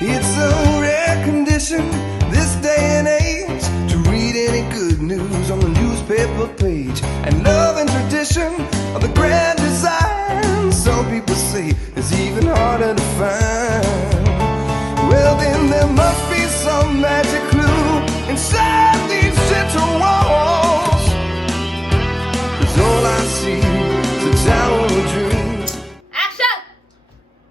It's a rare condition this day and age to read any good news on the newspaper page. And love and tradition are the grand design. Some people say it's even harder to find. Well, then there must be some magic clue inside these gentle walls. 'Cause all I see is a tower of dreams. Action!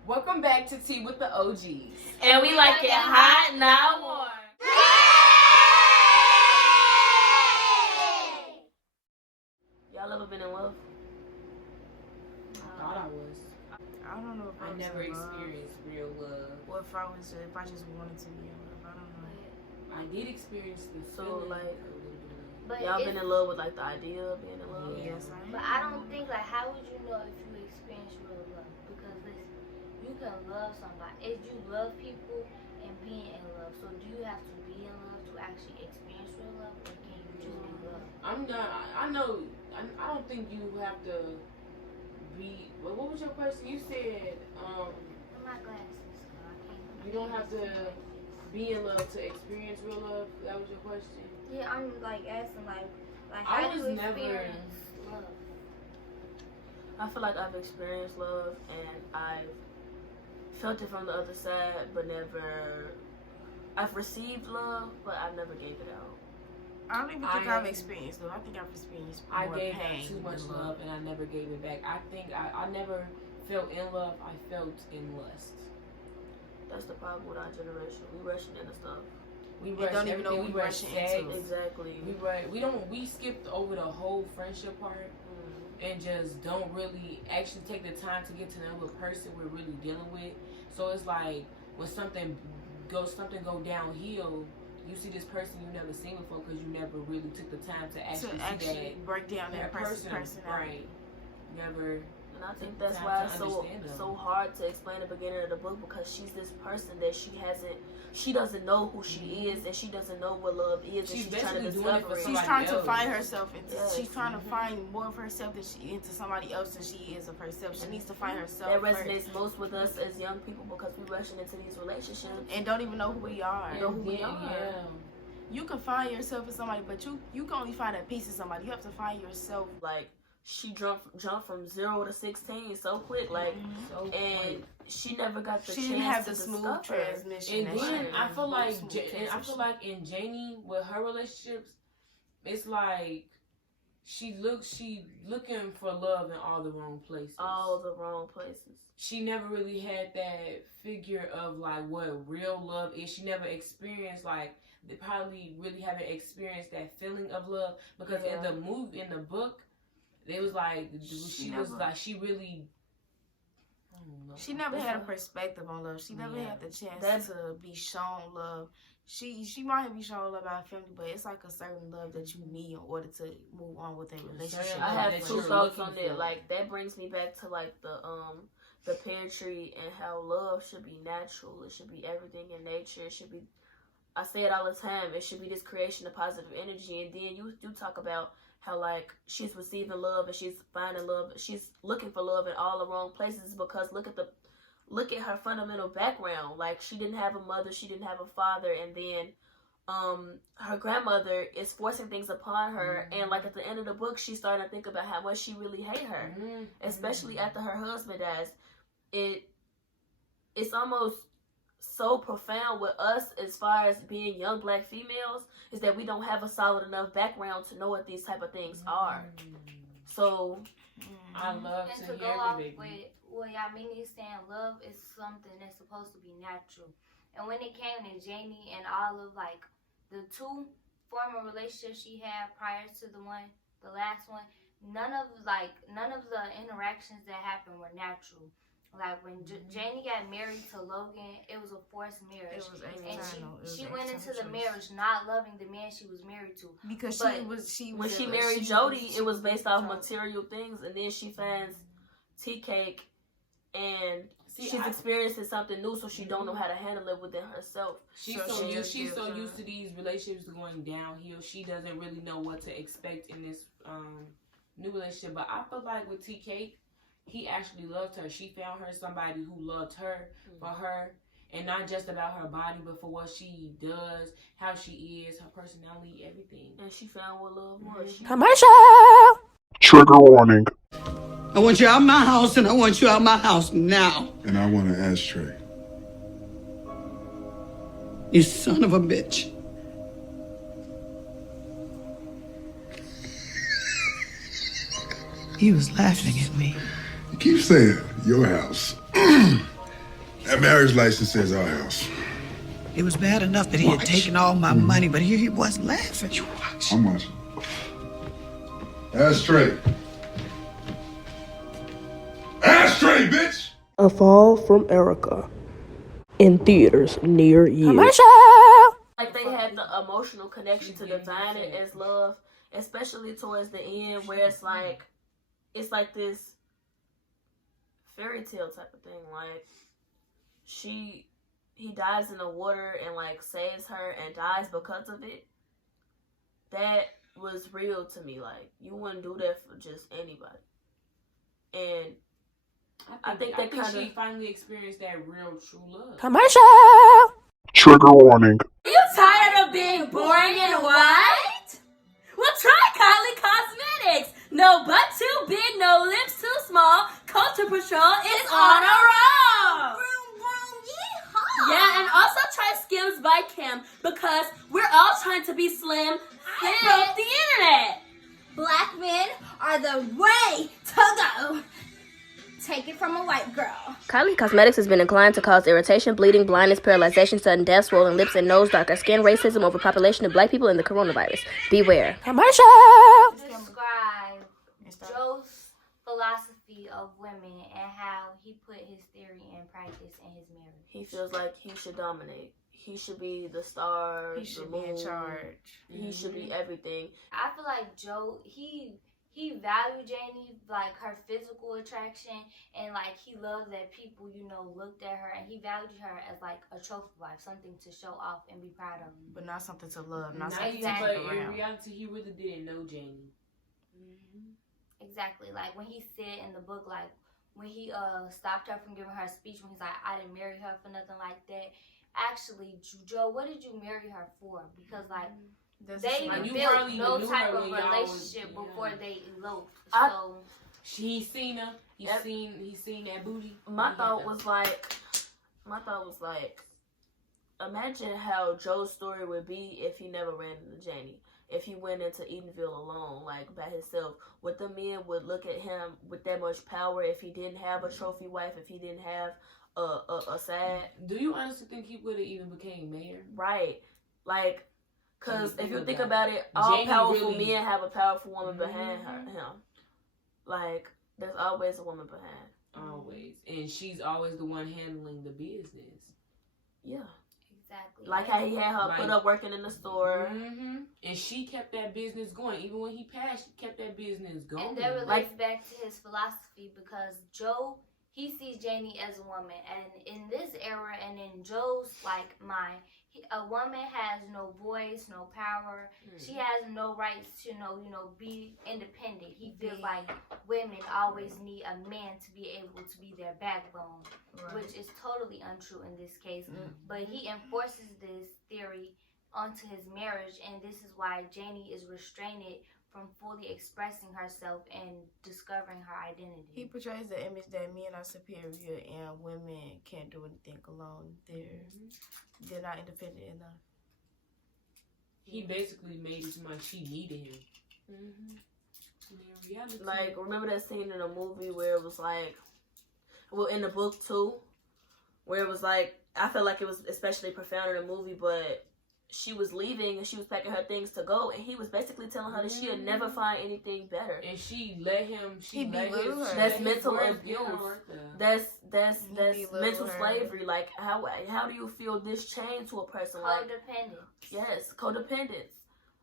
Welcome back to Tea with the OGs. And we like it hot, not warm. Y'all ever been in love? I thought I was. I don't know if I never experienced real love. Or if I just wanted to be in love. I don't know. I did experience the So, feeling like, a little bit. But Y'all been in love with like the idea of being in love? Yeah. Yes, I am. But I don't think, like, how would you know if you experience real love? Because listen, you can love somebody. If you love people and being in love, so do you have to be in love to actually experience real love, or can you just be loved? I'm not. I know. I don't think you have to be. Well, what was your question? You said With my glasses, so I can't. you don't have to be in love to experience real love. That was your question. Yeah, I'm like asking, like I how do was you never- experience love? I feel like I've experienced love and I've felt it from the other side, but never. I've received love, but I never gave it out. I don't even think I- I've experienced love. I think I've experienced more I gave pain out too than much love and I never gave it back. I think I never felt in love. I felt in lust. That's the problem with our generation. We rushing into stuff. We And rush don't even know everything. we We rush rushing sex. into. Exactly. We skipped over the whole friendship part and just don't really actually take the time to get to know the person we're really dealing with. So it's like when something go downhill, you see this person you never seen before because you never really took the time to actually see break down that person's personality. right? Never. And I think that's Time why to it's understand them. so hard to explain the beginning of the book, because she's this person that she doesn't know who she is, and she doesn't know what love is, and She's she's trying to basically doing it discover for it. She's somebody trying to else. find herself into. Yes. She's trying to find more of herself into somebody else than she is of herself. She needs to find herself That first. resonates most with us as young people because we're rushing into these relationships. And don't even know who we are. know who we Yeah, are. yeah. You can find yourself in somebody, but you can only find a piece of somebody. You have to find yourself. Like, she jumped from 0 to 16 so quick, like, So and quick. she never got the She chance didn't have to the smooth discover. transmission. And that then she- I feel like smooth and I feel transition. like in Janie with her relationships, it's like she looking for love in all the wrong places. All the wrong places. She never really had that figure of like what real love is. She never experienced like they probably really haven't experienced that feeling of love because in the book, it was like she really. I don't know. She never had a perspective on love. She never had the chance to be shown love. She might be shown love by her family, but it's like a certain love that you need in order to move on with a relationship. I have that two you're thoughts looking on it. for. Like, that brings me back to like the pear tree and how love should be natural. It should be everything in nature. It should be, I say it all the time, it should be this creation of positive energy. And then you do talk about how like she's receiving love and she's finding love. She's looking for love in all the wrong places because look at her fundamental background. Like, she didn't have a mother, she didn't have a father, and then her grandmother is forcing things upon her, and like at the end of the book she's starting to think about how much she really hate her, especially after her husband dies. It's almost so profound with us as far as being young black females, is that we don't have a solid enough background to know what these type of things are. So I love And to to go hear off it, with baby. what Yamini is saying, love is something that's supposed to be natural. And when it came to Janie and all of like the two former relationships she had prior to the last one, none of the interactions that happened were natural. Like when Janie got married to Logan, it was a forced marriage. It was and external. she went into the marriage not loving the man she was married to. Because when she married Jody, it was based off material things, and then she finds tea cake, and she's experiencing something new, so she don't know how to handle it within herself. She's so used to these relationships going downhill. She doesn't really know what to expect in this new relationship. But I feel like with TK, he actually loved her. She found her somebody who loved her for her, and not just about her body, but for what she does, how she is, her personality, everything. And she found what love was. Commercial. Trigger warning. I want you out of my house, and I want you out of my house now. And I want an ashtray. You son of a bitch. He was laughing at me. You keep saying your house. That marriage license says our house. It was bad enough that he had taken all my money, but here he was laughing. I'm watching. Ashtray. Ashtray, bitch! A Fall from Erica. In theaters near you. Commercial. Like they had the emotional connection to define it as love, especially towards the end where it's like this fairy tale type of thing. Like he dies in the water and like saves her and dies because of it. That was real to me. Like you wouldn't do that for just anybody. And I think she finally experienced that real true love. Commercial. Trigger warning. You tired of being boring and white? Well, try Kylie Cosmetics. No butt too big, no lips too small. Culture Patrol is on a roll. Yeah, and also try Skims by Kim because we're all trying to be slim from the internet. Black men are the way to go. Take it from a white girl. Kylie Cosmetics has been inclined to cause irritation, bleeding, blindness, paralyzation, sudden death, swollen lips and nose, darker skin, racism, overpopulation of black people, and the coronavirus. Beware. Commercial. Describe Joe's philosophy of women and how he put his theory in practice in his marriage. He feels like he should dominate. He should be the star. He should be in charge. He should be everything. I feel like Joe, he valued Janie, like her physical attraction, and like he loved that people, looked at her, and he valued her as like a trophy wife, something to show off and be proud of. But not something to love, not something something to but keep around. in reality, he really didn't know Janie. Exactly. Like when he said in the book, like when he stopped her from giving her a speech, when he's like, I didn't marry her for nothing like that. Actually, Joe, what did you marry her for? Because like they built no type of relationship before they eloped. So he's seen her. He's seen that booty. My thought was like, imagine how Joe's story would be if he never ran into Janie. If he went into Edenville alone, like by himself, what the men would look at him with that much power if he didn't have a trophy wife, if he didn't have a side. Do you honestly think he would have even became mayor? Right. Like, because if you think about it, all powerful men have a powerful woman behind him. Like, there's always a woman behind. Always. And she's always the one handling the business. Yeah. Exactly. Like how he had her put up working in the store. And she kept that business going. Even when he passed, she kept that business going. And that relates back to his philosophy because Joe, he sees Janie as a woman. And in this era and in Joe's mind, a woman has no voice, no power. She has no rights to be independent. He feels like women always need a man to be able to be their backbone, which is totally untrue in this case. But he enforces this theory onto his marriage, and this is why Janie is restrained from fully expressing herself and discovering her identity. He portrays the image that men are superior and women can't do anything alone. They're not independent enough. He basically made it seem like she needed him. In reality, like, remember that scene in the movie where it was like, well, in the book too, where it was like, I felt like it was especially profound in the movie, but she was leaving and she was packing her things to go, and he was basically telling her that she'll never find anything better. And she let him. That's mental abuse. That's mental slavery. Like how do you feel this chained to a person? Codependence. Yes, codependence.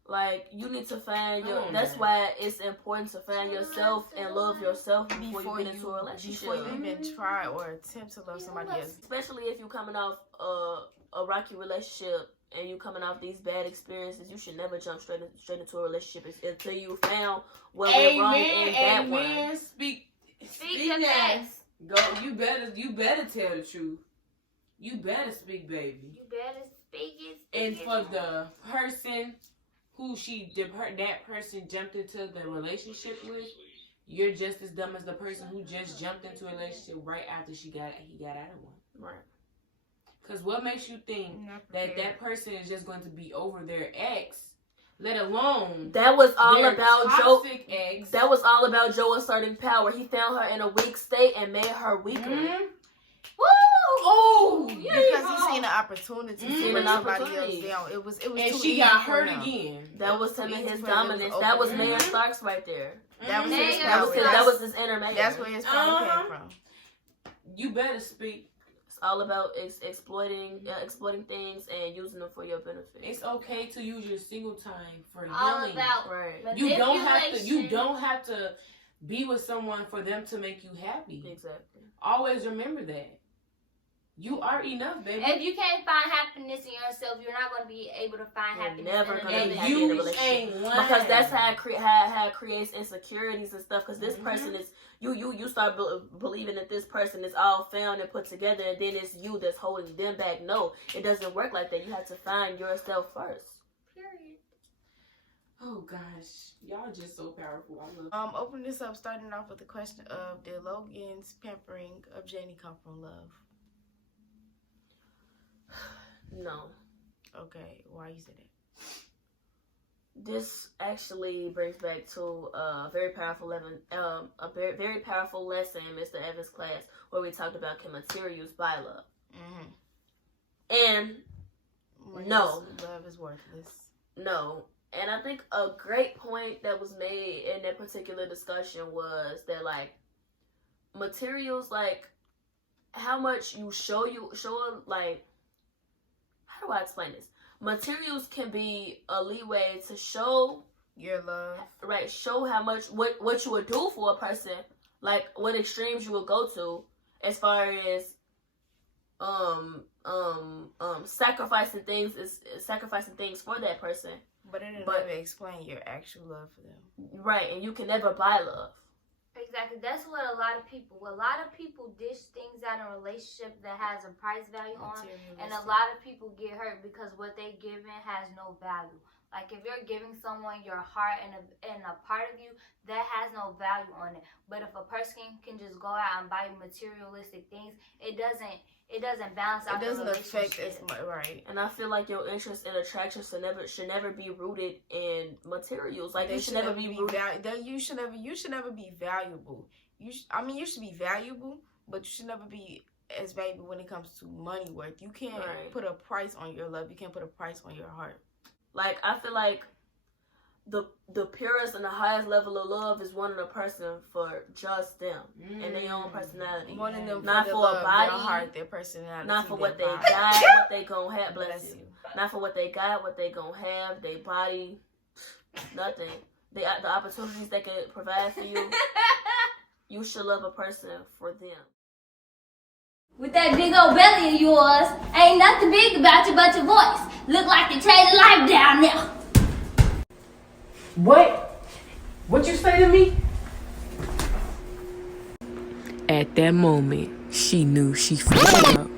Like you need to find your. That's why it's important to find yourself and love yourself before you get into a relationship. Before you even try or attempt to love somebody else. Especially if you're coming off a rocky relationship and you coming off these bad experiences, you should never jump straight into a relationship until you found what went wrong in that one. Speak your that. facts. Go. You better tell the truth. You better speak, baby. You better speak it. And for the person who that person jumped into the relationship with, you're just as dumb as the person who just jumped into a relationship right after he got out of one. Right. Because what makes you think that person is just going to be over their ex, let alone that was all about Joe. Ex. That was all about Joe asserting power. He found her in a weak state and made her weaker. Mm-hmm. Woo! Oh, because he seen an opportunity to bring somebody else down. It was and too she easy got for hurt him. again. That was him and his dominance. That was Mayor Starks right there. That was his That was his inner man. That's where his power came from. You better speak. It's all about exploiting things and using them for your benefit. It's okay to use your single time for All healing. about right. You don't have to be with someone for them to make you happy. Exactly. Always remember that. You are enough, baby. If you can't find happiness in yourself, you're not going to be able to find happiness never in gonna be another happy in a relationship. relationship because that's how it creates insecurities and stuff. Because this person is you start believing that this person is all found and put together, and then it's you that's holding them back. No, it doesn't work like that. You have to find yourself first. Period. Oh gosh, y'all just so powerful. I love. Open this up, starting off with the question of: did Logan's pampering of Janie come from love? No. Okay, why you say that? This actually brings back to a very powerful very powerful lesson in Mr. Evans' class where we talked about can materials buy love. And no, love is worthless. No, and I think a great point that was made in that particular discussion was that like materials, like how much you show like. How do I explain this? Materials can be a leeway to show your love, right? Show how much what you would do for a person, like what extremes you would go to, as far as sacrificing things for that person. But it didn't never explain your actual love for them, right? And you can never buy love. Exactly. That's what a lot of people dish things out in a relationship that has a price value on, and a lot of people get hurt because what they given has no value. Like if you're giving someone your heart and a part of you, that has no value on it. But if a person can just go out and buy materialistic things, it doesn't balance out. It doesn't affect as much, right? And I feel like your interest and attraction should never be rooted in materials. Like you should never be rooted. You should never be valuable. You should be valuable, but you should never be as valuable when it comes to money worth. You can't put a price on your love. You can't put a price on your heart. Like I feel like the purest and the highest level of love is wanting a person for just them and their own personality. Wanting them not for a body, their heart, their personality, not for what they got, what they gonna have. Bless you. Not for what they got, what they gonna have, their body, nothing. The opportunities they can provide for you. You should love a person for them. With that big old belly of yours, ain't nothing big about you but your voice. Look like you traded life down there. What you say to me? At that moment, she knew she fucked up.